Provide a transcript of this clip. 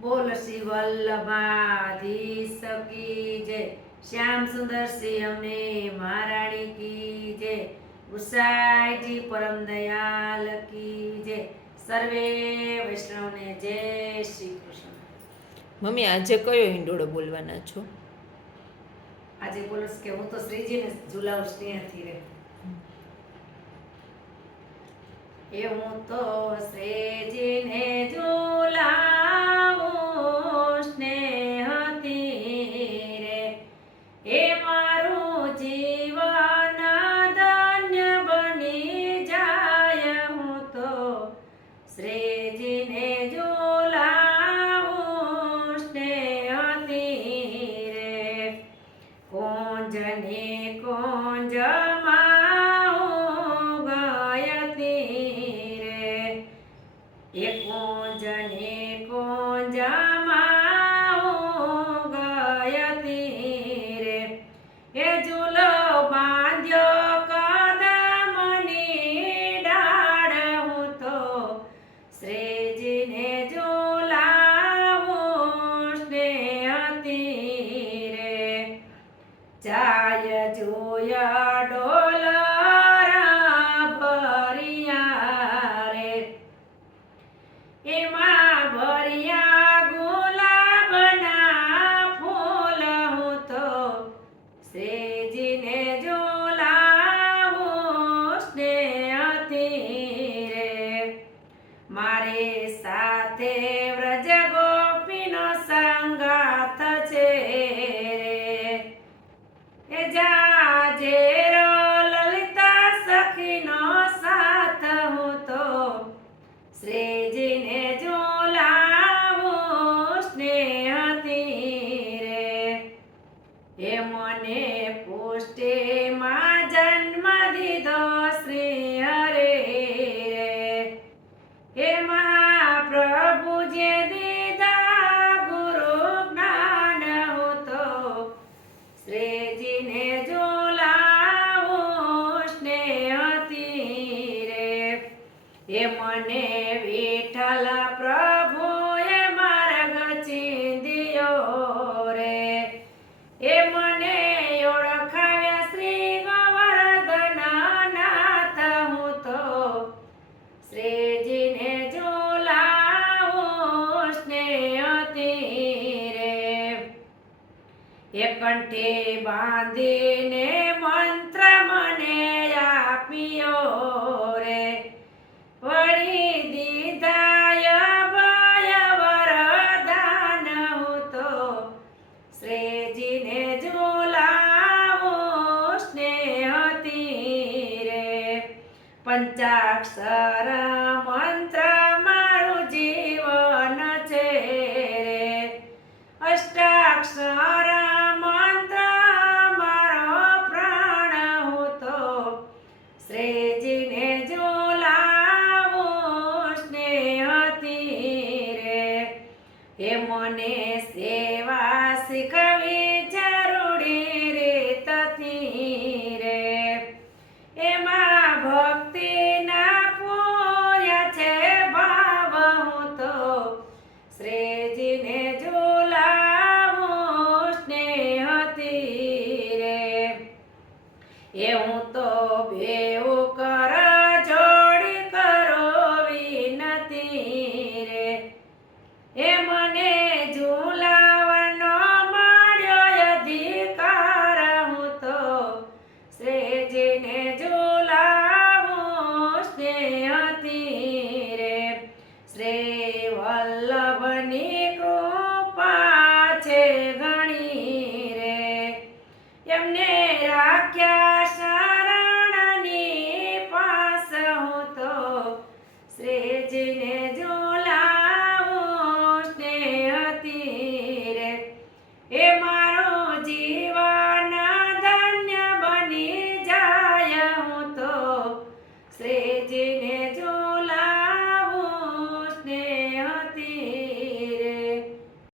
બોલ શ્રી વલ્લભાધી સકી જય. શ્યામ સુંદર શ્રી અમને મહારાણી કી જય. ગુસાઈજી પરમ દયાલ કી જય. સર્વે વૈષ્ણવને જય શ્રી કૃષ્ણ. મમ્મી આજે કયો હિંડોળો બોલવાના છો? આજે બોલો કે હું તો શ્રીજીને ઝુલાવું સ્નેહથી રે. એ હું તો શ્રીજીને ઝુલાવું જીવન ધન્ય બની જાય હું તો શ્રીજીને ઝુલાવું સ્નેહથી રે. કોંજને કોંજ ગયતી રે. એ જાય જોયા મને પુષ્ટિ માં જન્મ દીધો શ્રી હરે. હે મહાપ્રભુ જે દીધા ગુરુ જ્ઞાન હું તો શ્રીજીને ઝુલાવું સ્નેહથી રે. હે મને કંઠે બાંધીને મંત્ર મને આપ્યો રે. વળી દીધાય ભય વરદાન હું તો શ્રેજીને ઝુલાવું સ્નેહતી રે. પંચાક્ષર મંત્ર મને સેવા શીખવી જરૂરી રીતથી રે. એમાં ભક્તિના પોયા છે ભાવ હું તો શ્રીજીને ઝુલાવું સ્નેહથી રે. એ હું તો ભેવું કર કે હતી શ્રી વલ્લભની કૃપા છે ઘણી રે. એમને રાખ્યા Sri